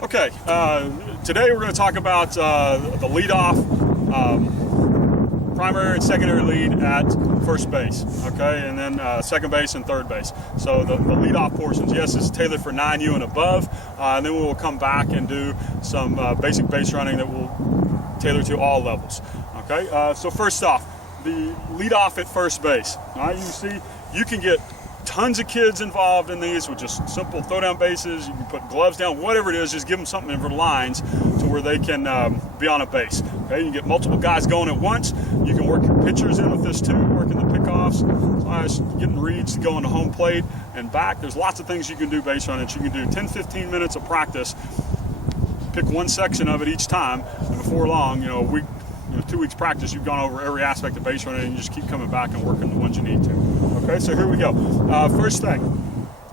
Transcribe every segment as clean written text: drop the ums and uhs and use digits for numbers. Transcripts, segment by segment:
Okay, today we're going to talk about the leadoff, primary and secondary lead at first base, okay, and then second base and third base. So the leadoff portions, yes, is tailored for 9U and above, and then we will come back and do some basic base running that will tailor to all levels. Okay, so first off, the leadoff at first base. All right, you can see you can get tons of kids involved in these with just simple throw down bases. You can put gloves down, whatever it is, just give them something for lines to where they can be on a base. Okay, you can get multiple guys going at once. You can work your pitchers in with this too, working the pickoffs, getting reads to go into home plate and back. There's lots of things you can do base running. You can do 10-15 minutes of practice, pick one section of it each time, and before long, 2 weeks practice, you've gone over every aspect of base running, and you just keep coming back and working the ones you need to. Okay, so here we go. First thing,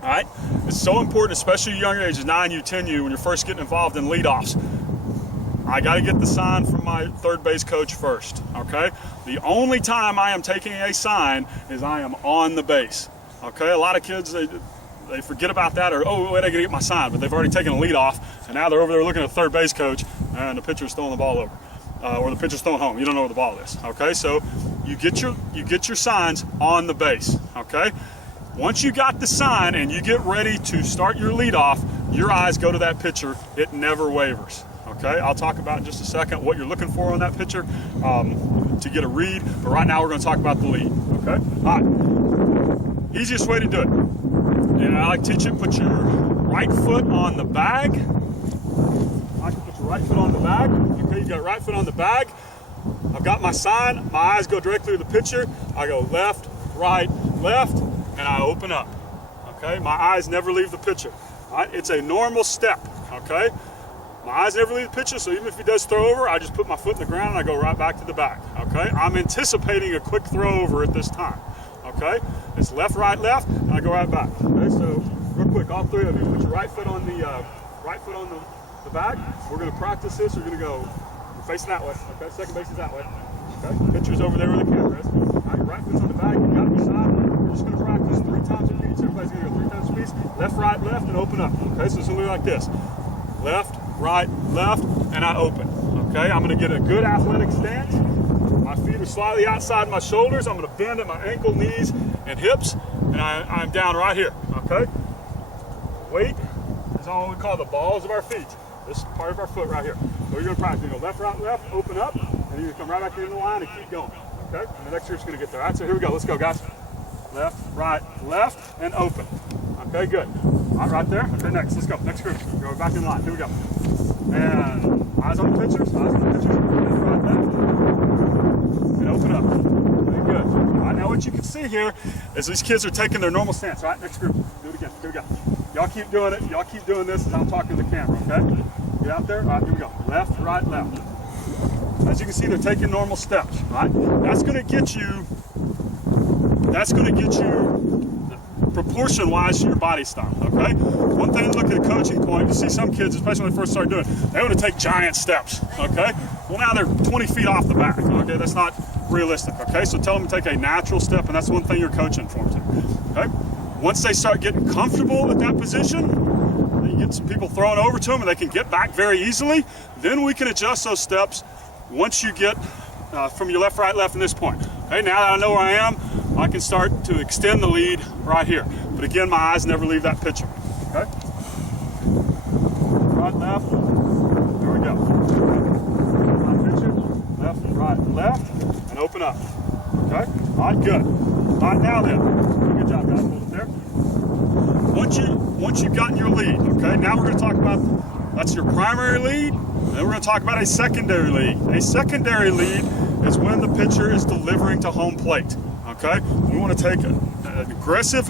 all right, it's so important, especially younger ages, 9U, 10U, when you're first getting involved in leadoffs. I got to get the sign from my third base coach first, okay? The only time I am taking a sign is I am on the base, okay? A lot of kids, they forget about that, or, oh, wait, I got to get my sign, but they've already taken a leadoff, and now they're over there looking at the third base coach, and the pitcher's throwing the ball over. Or the pitcher's throwing home. You don't know where the ball is. Okay, so you get your signs on the base. Okay, once you got the sign and you get ready to start your leadoff, your eyes go to that pitcher. It never wavers. Okay, I'll talk about in just a second what you're looking for on that pitcher to get a read. But right now we're going to talk about the lead. Okay, all right. Easiest way to do it. And I like to teach you, put your right foot on the bag. Right foot on the bag. Okay, you got right foot on the bag. I've got my sign. My eyes go directly to the pitcher. I go left, right, left, and I open up. Okay, my eyes never leave the pitcher. All right, it's a normal step. Okay, my eyes never leave the pitcher, so even if he does throw over, I just put my foot in the ground and I go right back to the bag. Okay, I'm anticipating a quick throw over at this time. Okay, it's left, left, and I go right back. Okay, so real quick, all three of you, put your right foot on the bag. We're going to practice this. We're going to go facing that way. Okay, second base is that way. Okay, pitcher's over there where the camera is. All right, your right foot's on the bag. You got your side. We're just going to practice 3 times a piece. Everybody's going to go 3 times a piece. Left, right, left, and open up. Okay, so it's going to be like this. Left, right, left, and I open. Okay, I'm going to get a good athletic stance. My feet are slightly outside my shoulders. I'm going to bend at my ankle, knees, and hips, and I'm down right here. Okay, weight is on what we call the balls of our feet. This part of our foot right here. So you're going to practice. You go left, right, left, open up, and you come right back into the line and keep going. Okay? And the next year's going to get there. All right, so here we go. Let's go, guys. Left, right, left, and open. Okay, good. All right, right there. Okay, next. Let's go. Next group. Go back in line. Here we go. And eyes on the pitchers. Eyes on the pitchers. Left, right, left. And open up. Okay, good. All right, now what you can see here is these kids are taking their normal stance. All right, next group. Do it again. Here we go. Y'all keep doing it. Y'all keep doing this as I'm talking to the camera, okay? Get out there. All right, here we go. Left, right, left. As you can see, they're taking normal steps, right? That's going to get you proportion-wise to your body style, okay? One thing to look at a coaching point, you see some kids, especially when they first start doing it, they want to take giant steps, okay? Well, now they're 20 feet off the back, okay? That's not realistic, okay? So tell them to take a natural step, and that's one thing your coaching for them, okay? Once they start getting comfortable at that position, you get some people throwing over to them and they can get back very easily, then we can adjust those steps once you get from your left, right, left in this point. Okay, now that I know where I am, I can start to extend the lead right here. But again, my eyes never leave that pitcher. Okay? Right, left. There we go. Right pitcher. Left, right, left. And open up. Okay? All right, good. All right, now then. Good job, guys. Hold it there. Once you've gotten your lead, okay, now we're going to talk about, that's your primary lead, and then we're going to talk about a secondary lead. A secondary lead is when the pitcher is delivering to home plate, okay? We want to take an aggressive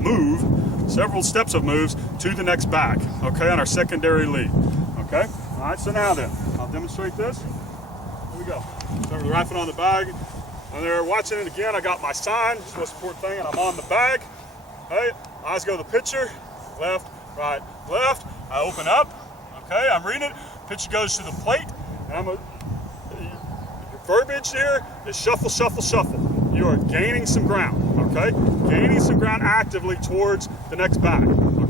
move, several steps of moves, to the next bag, okay, on our secondary lead, okay? All right, so now then, I'll demonstrate this. Here we go. Start with the right foot on the bag. And they're watching it again. I got my sign, it's the most important thing, and I'm on the bag. Okay, eyes go to the pitcher, left, right, left. I open up, okay, I'm reading it. Pitcher goes to the plate, and your verbiage here is shuffle, shuffle, shuffle. You are gaining some ground, okay? Gaining some ground actively towards the next bag,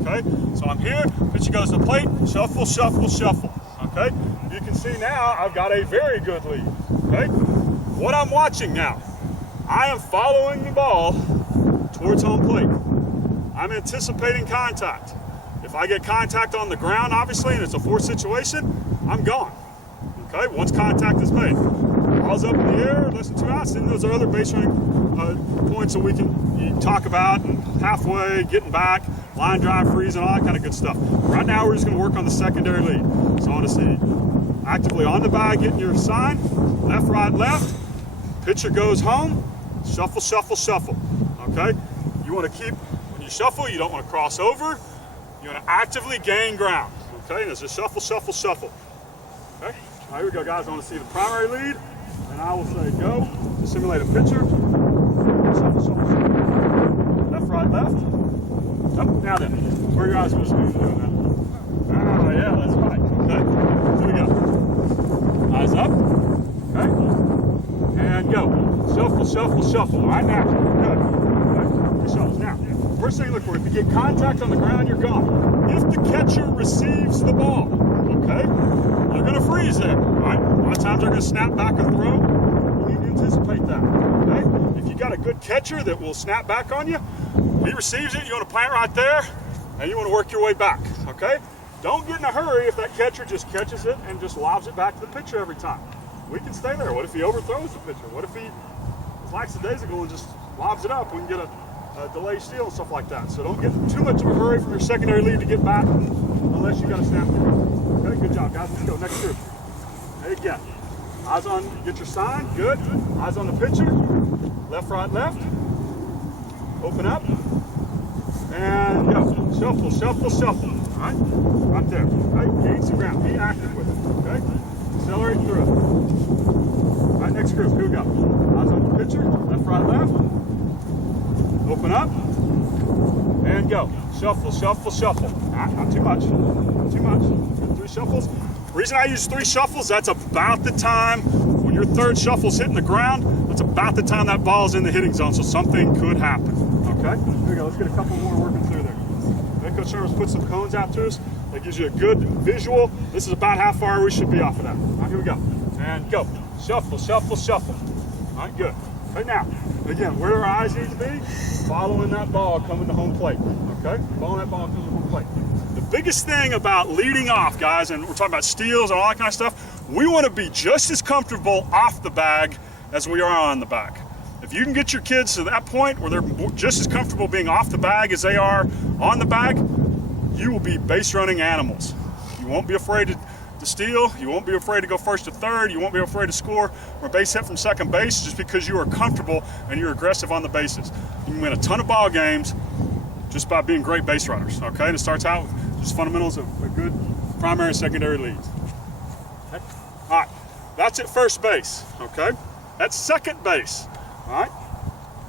okay? So I'm here, pitcher goes to the plate, shuffle, shuffle, shuffle, okay? You can see now I've got a very good lead, okay? What I'm watching now, I am following the ball towards home plate. I'm anticipating contact. If I get contact on the ground, obviously, and it's a forced situation, I'm gone, okay? Once contact is made. Ball's up in the air, less than 2 outs, and those are other base running points that we can talk about, and halfway, getting back, line drive, freeze, and all that kind of good stuff. Right now, we're just going to work on the secondary lead. So I want to see actively on the bag, getting your sign, left, right, left. Pitcher goes home, shuffle, shuffle, shuffle, okay? You want to keep, when you shuffle, you don't want to cross over. You want to actively gain ground, okay? And it's just shuffle, shuffle, shuffle, okay? All right, here we go, guys. I want to see the primary lead. And I will say go to simulate a pitcher. Shuffle, shuffle, shuffle. Left, right, left. Oh, now then, where are your eyes supposed to be doing that? Oh, yeah, that's right. Okay, here we go. Eyes up. Okay. And go. Shuffle, shuffle, shuffle. All right, now. Good. Okay. Three shuffles. Now, first thing you look for, if you get contact on the ground, you're gone. If the catcher receives the ball, okay, you're going to freeze there. All right. A lot of times they're going to snap back a throw. You need to anticipate that. Okay? If you got a good catcher that will snap back on you, he receives it, you want to plant right there, and you want to work your way back. Okay? Don't get in a hurry if that catcher just catches it and just lobs it back to the pitcher every time. We can stay there. What if he overthrows the pitcher? What if he is lackadaisical and just lobs it up? We can get a delay steal and stuff like that. So don't get too much of a hurry from your secondary lead to get back unless you got to snap through. Okay, good job, guys. Let's go. Next group. There you go. Eyes on, get your sign. Good. Eyes on the pitcher. Left, right, left. Open up. And go. Shuffle, shuffle, shuffle. All right? Right there. Okay? Gain some ground. Be active with it. Okay? Accelerate through it. All right, next group. Here we go. Eyes on the pitcher. Left, right, left. Open up. And go. Shuffle, shuffle, shuffle. Not too much. Not too much. Good 3 shuffles. The reason I use 3 shuffles, that's about the time when your third shuffle's hitting the ground, that's about the time that ball's in the hitting zone, so something could happen. Okay? Here we go. Let's get a couple more working through there. Okay, Coach Sherman's put some cones out to us. That gives you a good visual. This is about how far we should be off of that. All right, here we go. And go. Shuffle, shuffle, shuffle. All right, good. Okay, now, again, where our eyes need to be, following that ball coming to home plate. Okay? Following that ball coming to home plate. The biggest thing about leading off, guys, and we're talking about steals and all that kind of stuff, we want to be just as comfortable off the bag as we are on the bag. If you can get your kids to that point where they're just as comfortable being off the bag as they are on the bag, you will be base running animals. You won't be afraid to steal. You won't be afraid to go first to third. You won't be afraid to score or base hit from second base just because you are comfortable and you're aggressive on the bases. You can win a ton of ball games just by being great base runners, okay? And it starts out with just fundamentals of a good primary and secondary leads. Okay? All right, that's at first base, okay? That's second base, all right?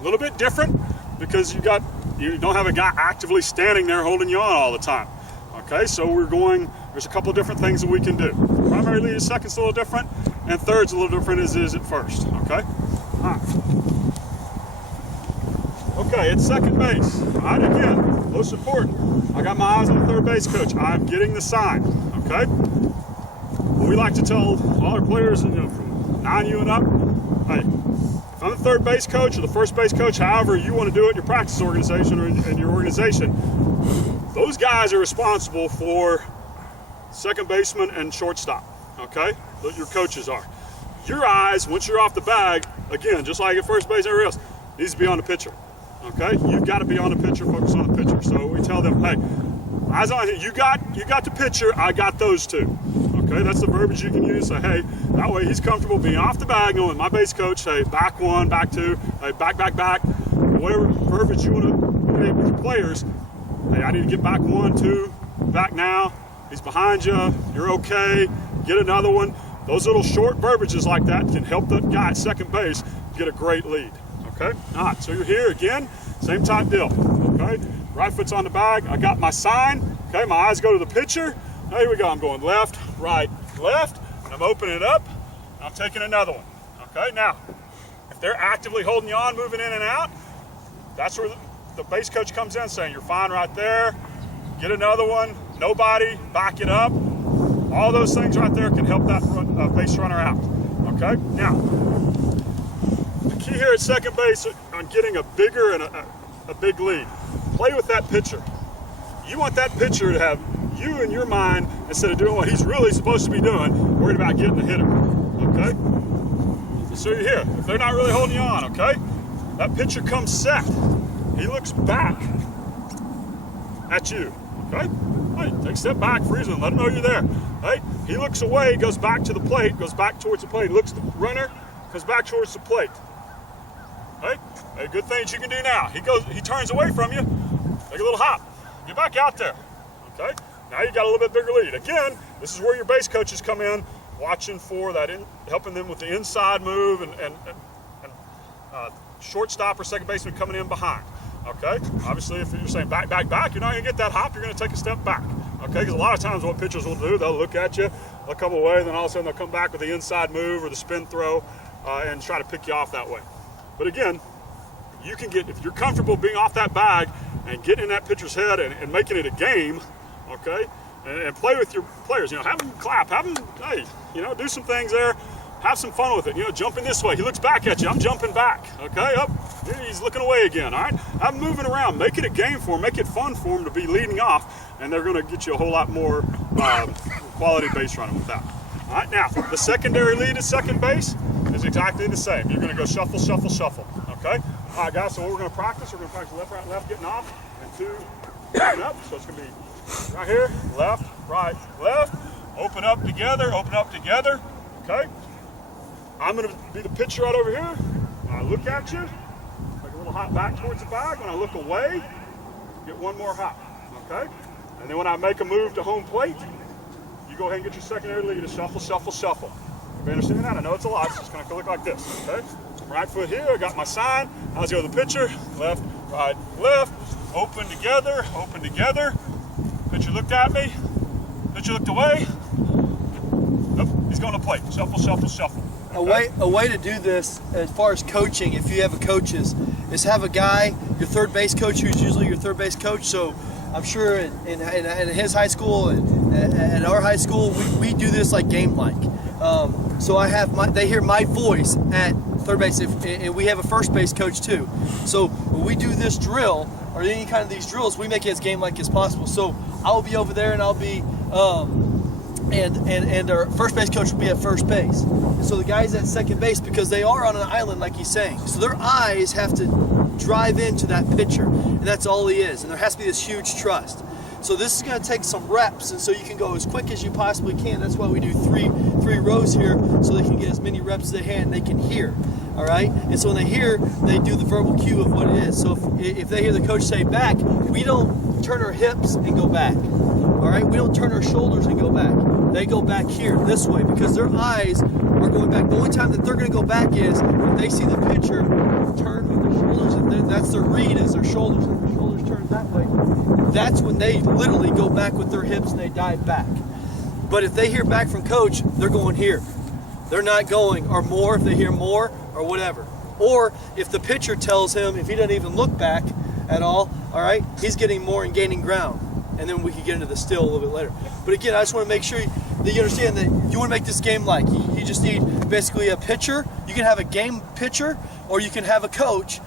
A little bit different because you don't have a guy actively standing there holding you on all the time, okay? So there's a couple of different things that we can do. Primary lead is second's a little different, and third's a little different as is at first, okay? All right. Okay, it's second base. All right, again, most important. I got my eyes on the third base coach. I'm getting the sign, okay? Well, we like to tell all our players, from 9U and up, hey, if I'm the third base coach or the first base coach, however you want to do it in your practice organization or in your organization, those guys are responsible for second baseman and shortstop, okay? Your coaches are. Your eyes, once you're off the bag, again, just like at first base, everybody else, needs to be on the pitcher. Okay, you've got to be on the pitcher, focus on the pitcher. So we tell them, hey, eyes on you got the pitcher, I got those two. Okay, that's the verbiage you can use. Say, hey, that way he's comfortable being off the bag, knowing my base coach, hey, back 1, back 2, hey, back, whatever verbiage you want to communicate with your players. Hey, I need to get back 1, 2, back now. He's behind you. You're okay. Get another one. Those little short verbiages like that can help the guy at second base get a great lead. Okay, all right, so you're here again, same type deal, okay? Right foot's on the bag, I got my sign, okay? My eyes go to the pitcher. Now here we go, I'm going left, right, left, and I'm opening it up, and I'm taking another one, okay? Now, if they're actively holding you on, moving in and out, that's where the base coach comes in saying, you're fine right there, get another one, nobody, back it up. All those things right there can help that base runner out. Okay, now the key here at second base on getting a bigger and a big lead, play with that pitcher. You want that pitcher to have you in your mind, instead of doing what he's really supposed to be doing, worried about getting the hitter. Okay? So you're here. If they're not really holding you on, okay? That pitcher comes set. He looks back at you. Okay? Right, take a step back, freeze him, let him know you're there. Right? He looks away, goes back to the plate, goes back towards the plate, looks at the runner, comes back towards the plate. Right? Hey, good things you can do now. He turns away from you, take a little hop. Get back out there. Okay? Now you got a little bit bigger lead. Again, this is where your base coaches come in, watching for that, helping them with the inside move and shortstop or second baseman coming in behind. Okay? Obviously, if you're saying back, back, back, you're not going to get that hop. You're going to take a step back. Okay? Because a lot of times what pitchers will do, they'll look at you, they'll come away, then all of a sudden they'll come back with the inside move or the spin throw and try to pick you off that way. But again, you can get, if you're comfortable being off that bag and getting in that pitcher's head and making it a game, okay, and play with your players, have them clap, have them, hey, do some things there, have some fun with it, jumping this way, he looks back at you, I'm jumping back, okay, up, he's looking away again, all right, have them moving around, make it a game for him, make it fun for him to be leading off, and they're going to get you a whole lot more quality base running with that. All right, now, the secondary lead at second base is exactly the same. You're going to go shuffle, shuffle, shuffle, okay? All right, guys, so what we're going to practice left, right, left, getting off, and two, open up. So it's going to be right here, left, right, left, open up together, okay? I'm going to be the pitcher right over here. When I look at you, take a little hop back towards the bag. When I look away, get one more hop, okay? And then when I make a move to home plate, go ahead and get your secondary lead to shuffle, shuffle, shuffle. You understand that? I know it's a lot, it's just gonna look like this, okay? Right foot here, I got my sign. Now let's go to the pitcher. Left, right, left. Open together, open together. Pitcher looked at me. Pitcher looked away. Nope, he's going to plate. Shuffle, shuffle, shuffle. Okay? A way to do this, as far as coaching, if you have a coaches, is have a guy, your third base coach, who's usually your third base coach. So I'm sure in his high school and at our high school, we do this like game-like. So they hear my voice at third base, and we have a first base coach too. So when we do this drill, or any kind of these drills, we make it as game-like as possible. So I'll be over there, and I'll be, and our first base coach will be at first base. And so the guys at second base, because they are on an island, like he's saying, so their eyes have to drive into that pitcher, and that's all he is. And there has to be this huge trust. So this is going to take some reps, and so you can go as quick as you possibly can. That's why we do three rows here, so they can get as many reps as they can, and they can hear. All right? And so when they hear, they do the verbal cue of what it is. So if they hear the coach say back, we don't turn our hips and go back. All right? We don't turn our shoulders and go back. They go back here this way because their eyes are going back. The only time that they're going to go back is if they see the pitcher turn with their shoulders, and that's their read is their shoulders, and their shoulders turn that way. That's when they literally go back with their hips and they dive back. But if they hear back from coach, they're going here. They're not going, or more if they hear more, or whatever. Or if the pitcher tells him, if he doesn't even look back at all right, he's getting more and gaining ground. And then we can get into the still a little bit later. But again, I just want to make sure that you understand that you want to make this game like. You just need basically a pitcher. You can have a game pitcher, or you can have a coach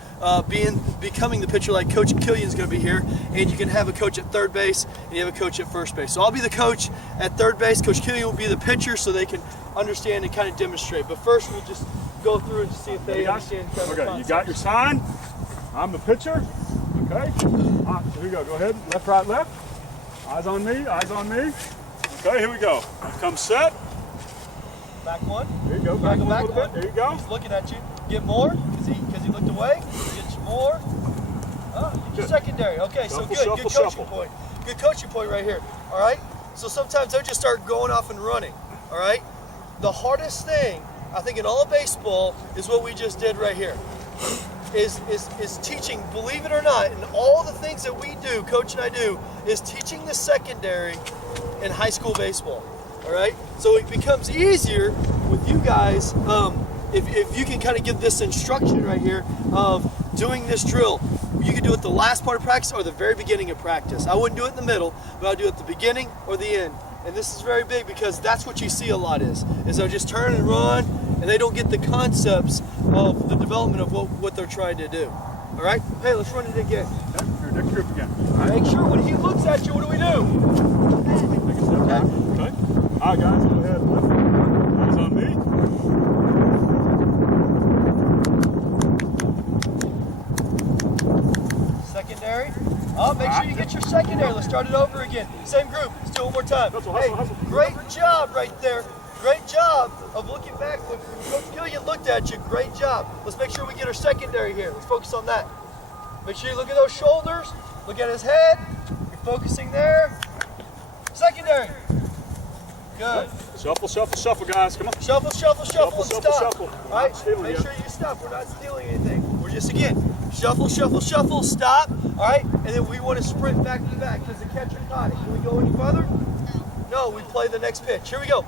becoming the pitcher like Coach Killian's going to be here. And you can have a coach at third base, and you have a coach at first base. So I'll be the coach at third base. Coach Killian will be the pitcher so they can understand and kind of demonstrate. But first, we'll just go through and see if they understand. Okay, you got your sign. I'm the pitcher. Okay. Here we go. Go ahead. Left, right, left. Eyes on me. Eyes on me. Okay, here we go. Come set. Back one. There you go. Back a little bit. There you go. He's looking at you. Get more because he looked away. Get you more. Get your secondary. Okay, so good. Good coaching point. Good coaching point right here. All right. So sometimes they'll just start going off and running. All right. The hardest thing I think in all of baseball is what we just did right here. Is teaching, believe it or not, and all the things that we do, Coach and I do, is teaching the secondary in high school baseball. All right, so it becomes easier with you guys if you can kind of give this instruction right here of doing this drill, you can do it the last part of practice or the very beginning of practice. I wouldn't do it in the middle, but I'll do it at the beginning or the end. And this is very big because that's what you see a lot is they'll just turn and run, and they don't get the concepts of the development of what they're trying to do. All right? Hey, let's run it again. Okay, here, next group again. Make sure when he looks at you, what do we do? Take a step back. Okay. All right, guys, go ahead. Eyes on me. Secondary. Oh, make sure you get your secondary. Let's start it over again. Same group. Let's do it one more time. Hustle, Hey, hustle. great job right there. Great job of looking back when Coach Gillian looked at you. Great job. Let's make sure we get our secondary here. Let's focus on that. Make sure you look at those shoulders. Look at his head. You're focusing there. Secondary. Good. Shuffle, shuffle, shuffle, guys. Come on. Shuffle, shuffle, shuffle, and Shuffle, stop. shuffle. All right, Stealing make yet. sure you stop. We're not stealing anything. We're just, again, shuffle, shuffle, shuffle, stop. All right, and then we want to sprint back to back because the catcher caught it. Can we go any further? No, we play the next pitch. Here we go.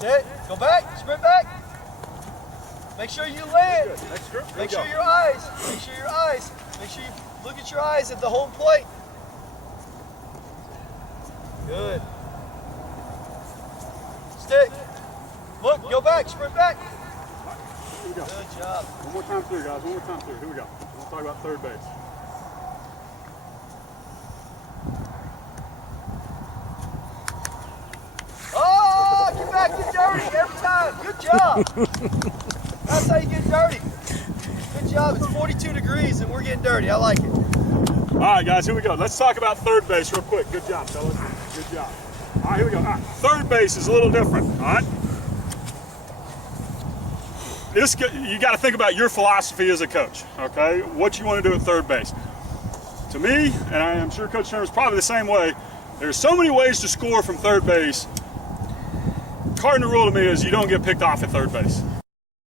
Sit, go back, sprint back. Make sure you land. Good. Next group. Here Make we sure go. your eyes, make sure your eyes, make sure you look at your eyes at the home plate. Good. Stick. Look, go back, sprint back. Here we go. Good job. One more time through, guys. One more time through. Here we go. We'll talk about third base. Oh, get back, get dirty every time. Good job. That's how you get dirty. Good job. It's 42 degrees and we're getting dirty. I like it. All right, guys, here we go. Let's talk about third base real quick. Good job, fellas. Good job. All right, here we go. All right, third base is a little different, all right? You got to think about your philosophy as a coach, okay? What you want to do at third base. To me, and I am sure Coach Turner is probably the same way, there's so many ways to score from third base. Cardinal rule to me is you don't get picked off at third base.